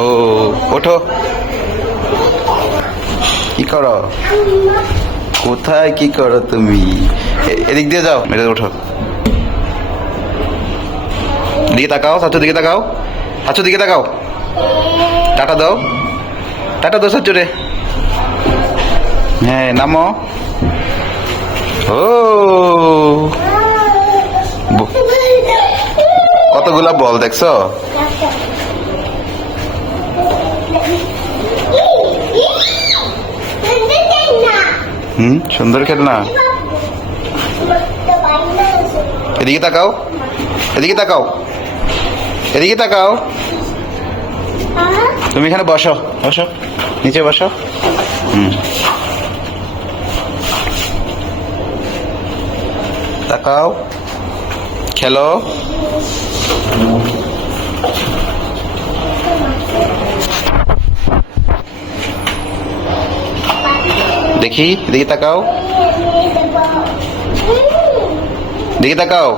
ও, ওঠো। কি করো? কোথায় কি করো তুমি? এদিক দিয়ে যাও। মেরে ওঠো। দিকে তাকাও সাচুর দিকে তাকাও। সাচুর দিকে তাকাও। টাটা দাও। টাটা দাও সাচু রে হ্যাঁ নামো। ও। কতগুলা বল দেখছ? হুম, সুন্দর খেলনা। এদিকে তাকাও। এদিকে তাকাও। এদিকে তাকাও। তুমি এখানে বসো। বসো। নিচে বসো। হুম। তাকাও। খেলো। দেখি দেখি তাকাও। দেখি তাকাও।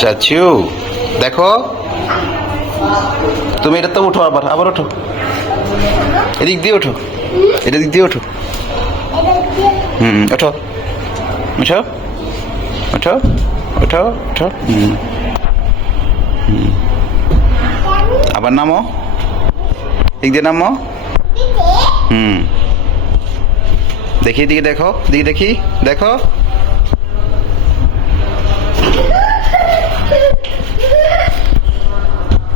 চাচু দেখো। তুমি এটা তো উঠো আবার আবার ওঠো এদিক দিয়ে ওঠো। এটা দিক দিয়ে ওঠো। হুম ওঠো। ওঠো। ওঠো। ওঠো ওঠো। হুম। আবার নামো। দিক দিয়ে নামো। হুম। দেখি দিকে দেখো। দিকে দেখি। দেখো।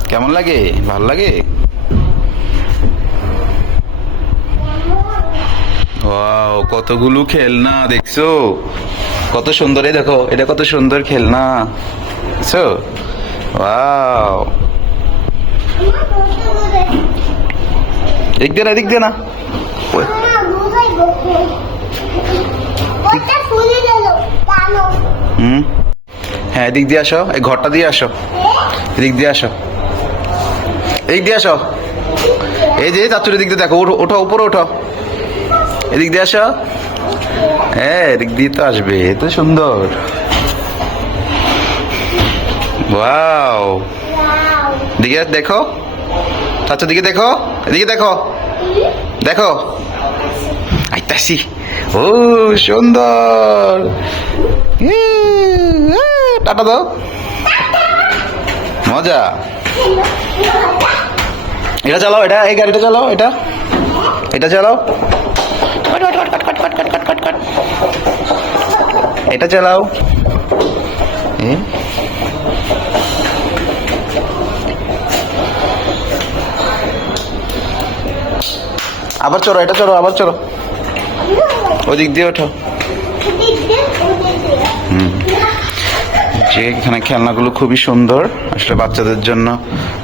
কেমন লাগে? ভালো লাগে? ওয়াও কতগুলো খেলনা, দেখছ? কত সুন্দর দেখো, এটা কত সুন্দর খেলনা। দেখছ? ওয়াও দিক না দিক দিয়ে না। হুম? হ্যাঁ এদিক দিয়ে আসো, এই ঘরটা দিয়ে আসো। এদিক দিয়ে আসো। এদিক দিয়ে আসো। এই যে চাচুর দিক দিয়ে দেখো, ওঠো ওঠো, উপরে ওঠো। এদিক দিয়ে আসো। হ্যাঁ এদিক দিয়ে তো আসবে, এ সুন্দর। ওয়াও। দিকে দেখো। চাচুর দিকে দেখো, এদিকে দেখো। দেখো। আইতাছি। ও, সুন্দর। টাটা দাও। মজা। এটা চালাও, এটা, এই গাড়িটা চালাও, এটা। এটা চালাও। এটা চালাও। আবার চলো এটা চলো আবার চলো ওদিক দিয়ে ওঠো। যে এখানে খেলনাগুলো খুবই সুন্দর, আসলে বাচ্চাদের জন্য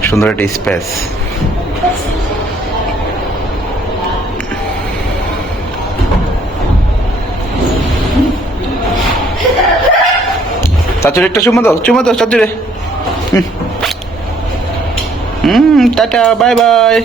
সুন্দর একটা স্পেস চাচুরে একটা চুমা দাও চুমা দাও চাচুরে। হুম। Tata bye bye.